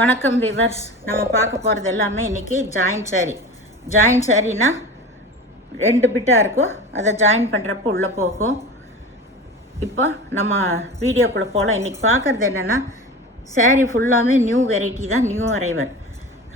வணக்கம் விவர்ஸ். நம்ம பார்க்க போகிறது எல்லாமே இன்றைக்கி ஜாயிண்ட் சாரீனா 2 பிட்டாக இருக்கும். அதை ஜாயின் பண்ணுறப்போ உள்ளே போகும். இப்போ நம்ம வீடியோக்குள்ளே போகலாம். இன்றைக்கி பார்க்குறது என்னென்னா சாரீ ஃபுல்லாமே நியூ வெரைட்டி தான், new arrival.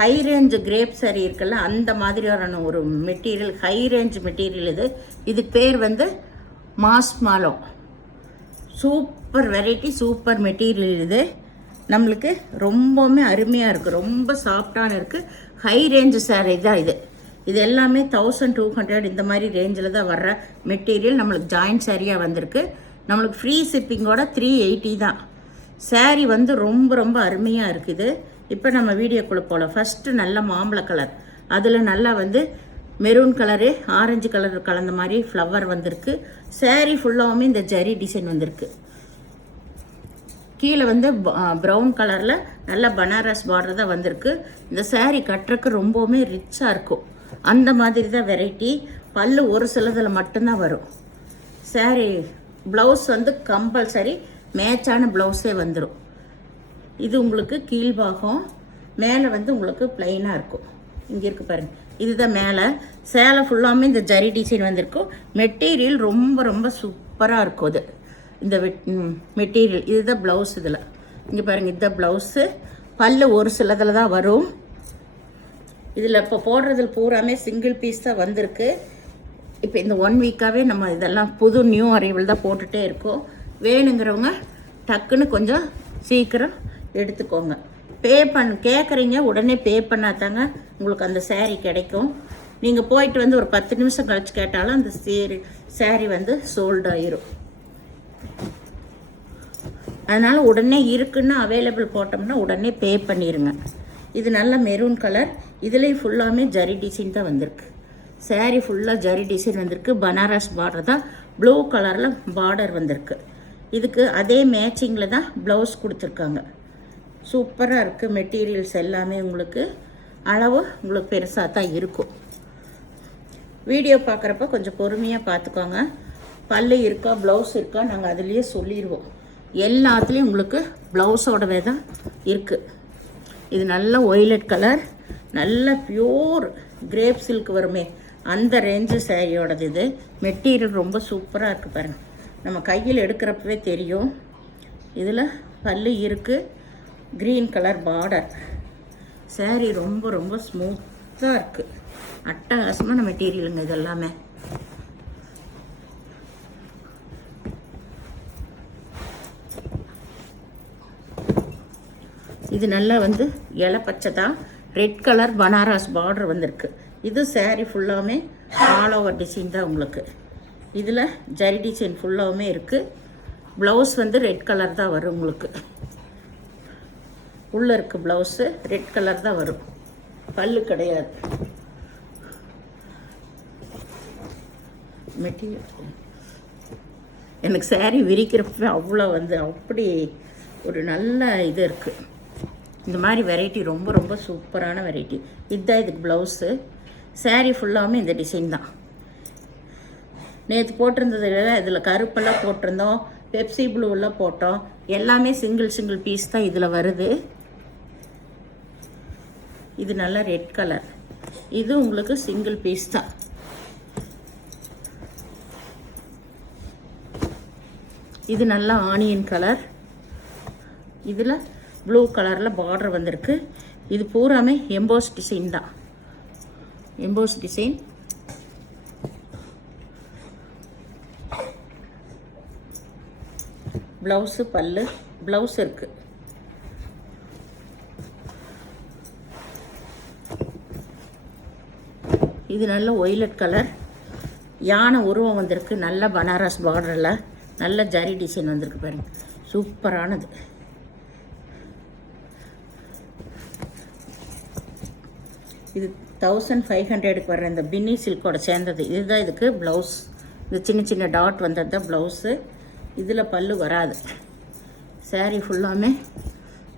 High range crepe sari இருக்குல்ல, அந்த மாதிரியான ஒரு மெட்டீரியல், ஹை ரேஞ்ச் மெட்டீரியல். இதுக்கு பேர் வந்து மாஸ் மாலோ. Super variety, super material. இது நம்மளுக்கு ரொம்பவுமே அருமையாக இருக்குது, ரொம்ப சாஃப்டான இருக்குது. ஹை ரேஞ்சு சாரீ தான் இது எல்லாமே 1200 இந்த மாதிரி ரேஞ்சில் தான் வர்ற மெட்டீரியல். நம்மளுக்கு ஜாயிண்ட் சாரியாக வந்திருக்கு. நம்மளுக்கு ஃப்ரீ ஷிப்பிங்கோட 380 தான். சாரீ வந்து ரொம்ப ரொம்ப அருமையாக இருக்குது. இப்போ நம்ம வீடியோக்குள்ளே போகலாம். ஃபஸ்ட்டு நல்ல மாம்பழ கலர், அதில் நல்லா வந்து மெரூன் கலரு, ஆரஞ்சு கலர் கலந்த மாதிரி ஃப்ளவர் வந்திருக்கு. சாரீ ஃபுல்லாகவுமே இந்த ஜரி டிசைன் வந்திருக்கு. கீழே வந்து ப்ரௌன் கலரில் நல்ல பனாரஸ் பார்டர் தான் வந்திருக்கு. இந்த சாரீ கட்டுறக்கு ரொம்பவுமே ரிச்சாக இருக்கும். அந்த மாதிரி தான் வெரைட்டி. பல்லு ஒரு சிலதில் மட்டும்தான் வரும். சாரீ ப்ளவுஸ் வந்து கம்பல்சரி மேட்சான ப்ளவுஸே வந்துடும். இது உங்களுக்கு கீழ்பாகம், மேலே வந்து உங்களுக்கு பிளைனாக இருக்கும். இங்கே இருக்குது பாருங்கள், இதுதான் மேலே. சேலை ஃபுல்லாமே இந்த ஜரி டிசைன் வந்திருக்கும். மெட்டீரியல் ரொம்ப ரொம்ப சூப்பராக இருக்கும். அது இந்த மெட்டீரியல். இதுதான் ப்ளவுஸ். இதில் இங்கே பாருங்கள், இதுதான் ப்ளவுஸு. பல்லு ஒரு சிலதில் தான் வரும். இதில் இப்போ போடுறதில் பூராமே சிங்கிள் பீஸ் தான் வந்திருக்கு. இப்போ இந்த 1 வீக்காகவே நம்ம இதெல்லாம் புது நியூ அரைவல் தான் போட்டுகிட்டே இருக்கோம். வேணுங்கிறவங்க டக்குன்னு கொஞ்சம் சீக்கிரம் எடுத்துக்கோங்க. கேட்குறீங்க, உடனே பே பண்ணாதாங்க உங்களுக்கு அந்த சாரீ கிடைக்கும். நீங்கள் போயிட்டு வந்து ஒரு 10 நிமிஷம் கழிச்சு கேட்டாலும் அந்த சாரீ வந்து சோல்ட் ஆயிரும். அதனால் உடனே இருக்குன்னு அவைலபிள் போட்டோம்னா உடனே பே பண்ணிடுங்க. இது நல்ல மெரூன் கலர். இதுலேயும் ஃபுல்லாமே ஜரி டிசைன் தான் வந்திருக்கு. சாரீ ஃபுல்லாக ஜரி டிசைன் வந்திருக்கு. பனாரஸ் பார்டர் தான், ப்ளூ கலரில் பார்டர் வந்திருக்கு. இதுக்கு அதே மேட்சிங்கில் தான் ப்ளவுஸ் கொடுத்துருக்காங்க. சூப்பராக இருக்குது. மெட்டீரியல்ஸ் எல்லாமே உங்களுக்கு அளவு உங்களுக்கு பெருசாக தான் இருக்கும். வீடியோ பார்க்குறப்ப கொஞ்சம் பொறுமையாக பார்த்துக்கோங்க. பல்லு இருக்கா, ப்ளவுஸ் இருக்கா, நாங்கள் அதுலேயே சொல்லிடுவோம். எல்லாத்துலேயும் உங்களுக்கு ப்ளவுஸோடவே தான் இருக்குது. இது நல்ல ஒய்லட் கலர், நல்ல பியூர் கிரேப் சில்க் வருமே, அந்த ரேஞ்சு சாரியோடது. இது மெட்டீரியல் ரொம்ப சூப்பராக இருக்குது பாருங்கள். நம்ம கையில் எடுக்கிறப்பவே தெரியும். இதில் பல்லு இருக்குது, க்ரீன் கலர் பார்டர். சாரீ ரொம்ப ரொம்ப ஸ்மூத்தாக இருக்குது. அட்டகாசமான மெட்டீரியலுங்க இது எல்லாமே. இது நல்லா வந்து இலை பச்சை தான், ரெட் கலர் பனாரஸ் பார்டர் வந்திருக்கு. இது சாரீ ஃபுல்லாமே ஆல் ஓவர் டிசைன் தான் உங்களுக்கு. இதில் ஜரி டிசைன் ஃபுல்லாகவுமே இருக்குது. ப்ளவுஸ் வந்து ரெட் கலர் தான் வரும் உங்களுக்கு. உள்ளே இருக்குது ப்ளவுஸு, ரெட் கலர் தான் வரும். பல்லு கிடையாது. மெட்டீரியல் எனக்கு சாரீ விரிக்கிறப்ப அவ்வளோ வந்து அப்படி ஒரு நல்ல இது இருக்குது. இந்த மாதிரி வெரைட்டி ரொம்ப ரொம்ப சூப்பரான வெரைட்டி. இதுதான் இதுக்கு ப்ளவுஸு. சாரீ ஃபுல்லாகவுமே இந்த டிசைன் தான். நேற்று போட்டிருந்தது இதில் கருப்பெல்லாம் போட்டிருந்தோம், பெப்சி ப்ளூவெல்லாம் போட்டோம். எல்லாமே சிங்கிள் பீஸ் தான் இதில் வருது. இது நல்லா ரெட் கலர். இது உங்களுக்கு சிங்கிள் பீஸ் தான். இது நல்லா ஆனியன் கலர். இதில் ப்ளூ கலரில் பார்டர் வந்திருக்கு. இது பூராமே எம்போஸ் டிசைன் தான், எம்போஸ் டிசைன். ப்ளவுஸு, பல்லு, ப்ளவுஸ் இருக்குது. இது நல்ல ஒய்லட் கலர், யானை உருவம் வந்திருக்கு. நல்ல பனாரஸ் பார்டரில் நல்ல ஜரி டிசைன் வந்திருக்கு பாருங்கள், சூப்பரானது. இது 1500க்கு வர்ற இந்த பின்னி சில்கோட சேர்ந்தது. இதுதான் இதுக்கு ப்ளவுஸ். இந்த சின்ன சின்ன டாட் வந்தது தான் ப்ளவுஸு. இதில் பல்லு வராது. சாரீ ஃபுல்லாமே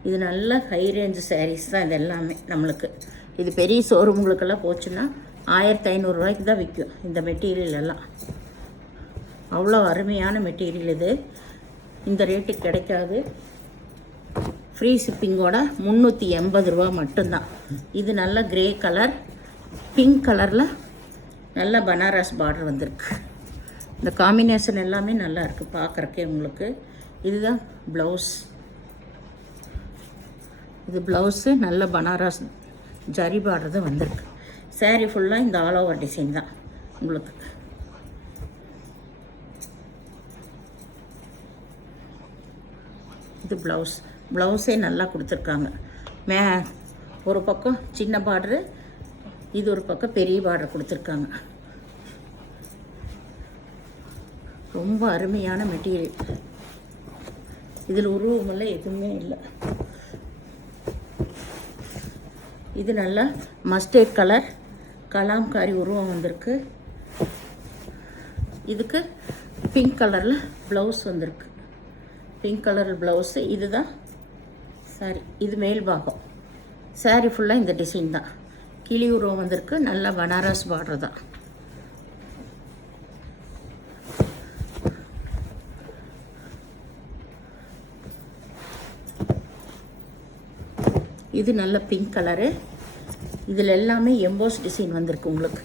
இது நல்ல ஹை ரேஞ்சு சாரீஸ் தான் இது எல்லாமே நம்மளுக்கு. இது பெரிய ஷோரூம்களுக்கெல்லாம் போச்சுன்னா 1500 தான் விற்கும் இந்த மெட்டீரியல் எல்லாம். அவ்வளோ அருமையான மெட்டீரியல் இது. இந்த ரேட்டுக்கு கிடைக்காது. ஃப்ரீ ஷிப்பிங்கோட 380 ரூபா மட்டும்தான். இது நல்ல கிரே கலர், பிங்க் கலரில் நல்ல பனாரஸ் பார்டர் வந்திருக்கு. இந்த காம்பினேஷன் எல்லாமே நல்லா இருக்குது பார்க்குறக்கே உங்களுக்கு. இதுதான் ப்ளவுஸ். இது ப்ளவுஸு நல்ல பனாரஸ் ஜரி பார்டர் தான் வந்திருக்கு. சாரீ ஃபுல்லாக இந்த ஆல் ஓவர் டிசைன் தான் உங்களுக்கு. இது ப்ளவுஸே நல்லா கொடுத்துருக்காங்க. ஒரு பக்கம் சின்ன பார்டரு, இது ஒரு பக்கம் பெரிய பார்டர் கொடுத்துருக்காங்க. ரொம்ப அருமையான மெட்டீரியல். இதில் உருவமெல்லாம் எதுவுமே இல்லை. இது நல்லா மஸ்டர்ட் கலர் கலாம்காரி உருவம் வந்திருக்கு. இதுக்கு பிங்க் கலரில் ப்ளவுஸ் வந்திருக்கு. Pink colour blouse. இதுதான் சாரி, இது மேல் பாகம். சாரீ ஃபுல்லாக இந்த டிசைன் தான். கிளி உருவம் வந்திருக்கு. நல்லா பனாரஸ் பார்டர் தான். இது நல்ல பிங்க் கலரு. இதில் எல்லாமே எம்போஸ் டிசைன் வந்திருக்கு உங்களுக்கு.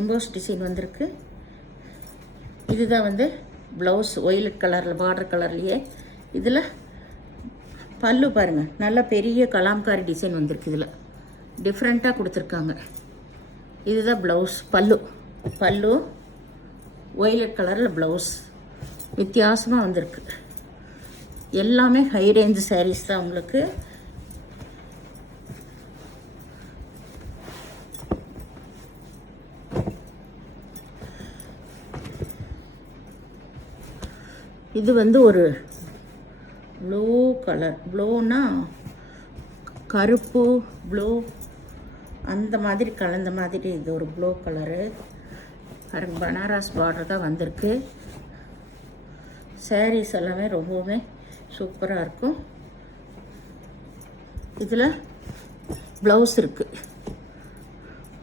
எம்போஸ் டிசைன் வந்திருக்கு. இதுதான் வந்து ப்ளவுஸ் ஒயிலட் கலரில் பார்டர் கலர்லேயே. இதில் பல்லு பாருங்கள், நல்ல பெரிய கலாம்காரி டிசைன் வந்திருக்கு. இதில் டிஃப்ரெண்ட்டாக கொடுத்துருக்காங்க. இதுதான் ப்ளவுஸ். பல்லு ஒயிலட் கலரில் ப்ளவுஸ் வித்தியாசமாக வந்திருக்கு. எல்லாமே ஹை ரேஞ்சு சாரீஸ் தான் உங்களுக்கு. இது வந்து ஒரு ப்ளூ கலர். ப்ளூனா கருப்பு ப்ளூ அந்த மாதிரி கலந்த மாதிரி. இது ஒரு ப்ளூ கலரு. பனாரஸ் பார்டர் தான் வந்திருக்கு. சாரீஸ் எல்லாமே ரொம்பவுமே சூப்பராக இருக்கும். இதில் ப்ளவுஸ் இருக்குது.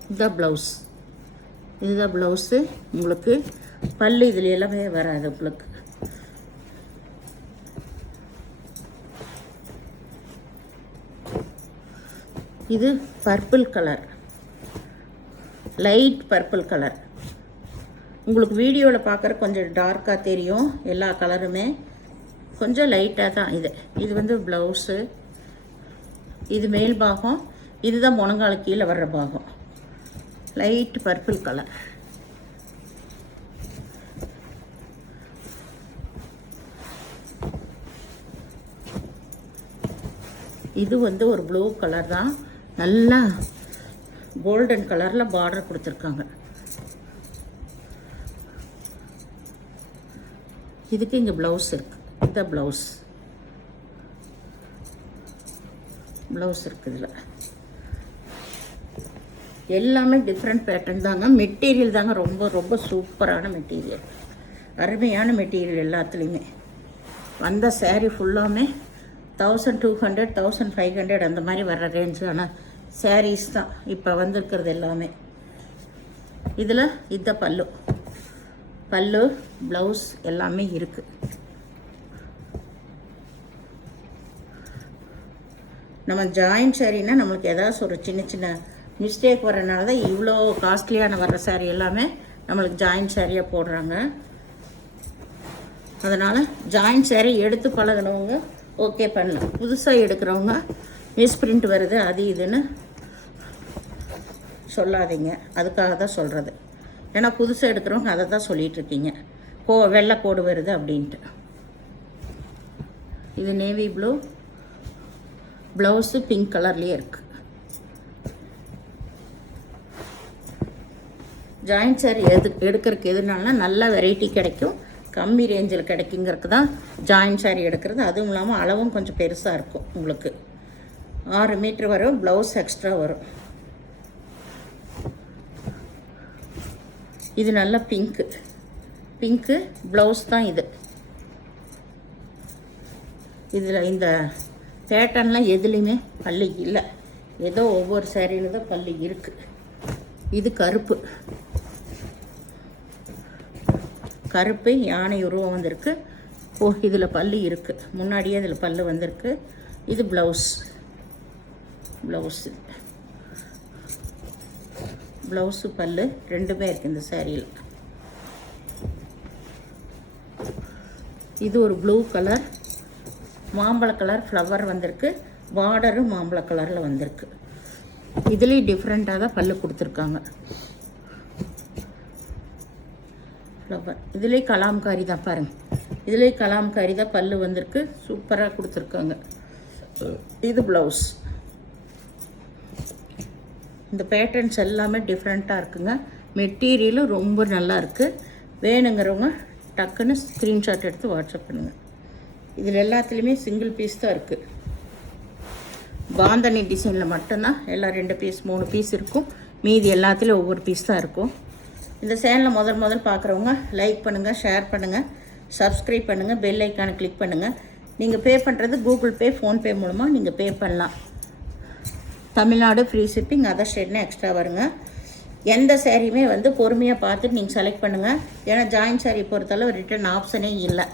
இதுதான் ப்ளவுஸ். இதுதான் ப்ளவுஸு உங்களுக்கு. பல்லு இதில் எல்லாமே வராது உங்களுக்கு. இது purple colour, light purple colour. உங்களுக்கு வீடியோவில் பார்க்குற கொஞ்சம் டார்க்காக தெரியும். எல்லா கலருமே கொஞ்சம் லைட்டாக தான். இது வந்து ப்ளவுஸு. இது மேல் பாகம். இதுதான் முழங்கால கீழே வர்ற பாகம். Light purple colour. இது வந்து ஒரு ப்ளூ கலர் தான். நல்லா கோல்டன் கலரில் பார்டர் கொடுத்துருக்காங்க. இதுக்கு இங்கே ப்ளவுஸ் இருக்குது. இதுதான் ப்ளவுஸ் இருக்குது. இதில் எல்லாமே டிஃப்ரெண்ட் பேட்டர்ன் தாங்க. மெட்டீரியல் தாங்க ரொம்ப ரொம்ப சூப்பரான மெட்டீரியல். அருமையான மெட்டீரியல். எல்லாத்துலேயுமே வந்த சாரீ ஃபுல்லாமே 1200 1500 அந்த மாதிரி வர்ற ரேஞ்சான சாரீஸ் தான் இப்போ வந்திருக்கிறது எல்லாமே. இதில் இந்த பல்லு ப்ளவுஸ் எல்லாமே இருக்குது. நம்ம ஜாயின்ட் சாரீனா நம்மளுக்கு ஏதாச்சும் ஒரு சின்ன சின்ன மிஸ்டேக் வரனால தான் இவ்வளோ காஸ்ட்லியான வர்ற சாரீ எல்லாமே நம்மளுக்கு ஜாயின்ட் சாரியாக போடுறாங்க. அதனால் ஜாயின்ட் சாரீ எடுத்து பழகினவங்க ஓகே பண்ணலாம். புதுசாக எடுக்கிறவங்க மிஸ்பிரிண்ட் வருது அது இதுன்னு சொல்லாதீங்க. அதுக்காக தான் சொல்கிறது. ஏன்னா புதுசாக எடுக்கிறவங்க அதை தான் சொல்லிகிட்ருக்கீங்க, வெள்ளை கோடு வருது அப்படின்ட்டு. இது நேவி ப்ளூ, ப்ளவுஸு பிங்க் கலர்லேயே இருக்குது. ஜாயின்ட் சாரீ எடுக்கிறதுக்கு எதுனால நல்ல வெரைட்டி கிடைக்கும், கம்மி ரேஞ்சில் கிடைக்குங்கிறதுக்கு தான் ஜாயின்ட் சாரீ எடுக்கிறது. அதுவும் இல்லாமல் அளவும் கொஞ்சம் பெருசாக இருக்கும். உங்களுக்கு 6 மீட்ரு வரும். ப்ளவுஸ் எக்ஸ்ட்ரா வரும். இது நல்ல பிங்க்கு ப்ளவுஸ் தான் இது. இதில் இந்த பேட்டர்ன்லாம் எதுலேயுமே பல்லு இல்லை. ஏதோ ஒவ்வொரு சாரியில் தான் பல்லு இருக்குது. இது கருப்பு யானை உருவம் வந்திருக்கு. ஓ, இதில் பல்லு இருக்குது, முன்னாடியே இதில் பல்லு வந்திருக்கு. இது ப்ளவுஸ் ப்ளவுஸு பல்லு ரெண்டுமே இருக்குது இந்த சேரீயில். இது ஒரு ப்ளூ கலர், மாம்பழ கலர் ஃப்ளவர் வந்திருக்கு. பார்டரும் மாம்பழ கலரில் வந்திருக்கு. இதுலேயும் டிஃப்ரெண்ட்டாக தான் பல்லு கொடுத்துருக்காங்க. ஃப்ளவர் இதுலேயே கலாம்காரி தான் பாருங்கள். இதுலேயே கலாம்காரி தான் பல்லு வந்திருக்கு. சூப்பராக கொடுத்துருக்காங்க. இது ப்ளவுஸ். இந்த பேட்டர்ன்ஸ் எல்லாமே டிஃப்ரெண்ட்டாக இருக்குங்க. மெட்டீரியலும் ரொம்ப நல்லா இருக்குது. வேணுங்கிறவங்க டக்குன்னு ஸ்க்ரீன்ஷாட் எடுத்து வாட்ஸ்அப் பண்ணுங்கள். இதில் எல்லாத்துலேயுமே சிங்கிள் பீஸ் தான் இருக்குது. பாந்தனி டிசைனில் மட்டும்தான் எல்லாம் 2 பீஸ் 3 பீஸ் இருக்கும். மீதி எல்லாத்துலேயும் ஒவ்வொரு பீஸ் தான் இருக்கும். இந்த சேனலை முதல் பார்க்குறவங்க லைக் பண்ணுங்கள், ஷேர் பண்ணுங்கள், சப்ஸ்கிரைப் பண்ணுங்கள், பெல் ஐக்கானை கிளிக் பண்ணுங்கள். நீங்கள் பே பண்ணுறது கூகுள் பே, ஃபோன்பே மூலமாக நீங்கள் பே பண்ணலாம். தமிழ்நாடு ஃப்ரீ ஷிப்பிங், அதர் ஸ்டேட்னா எக்ஸ்ட்ரா வருங்க. எந்த சேரீயுமே வந்து பொறுமையாக பார்த்துட்டு நீங்கள் செலக்ட் பண்ணுங்கள். ஏன்னா ஜாயின் சேரீ பொறுத்தளவு ரிட்டர்ன் ஆப்ஷனே இல்லை.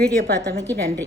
வீடியோ பார்த்தமைக்கு நன்றி.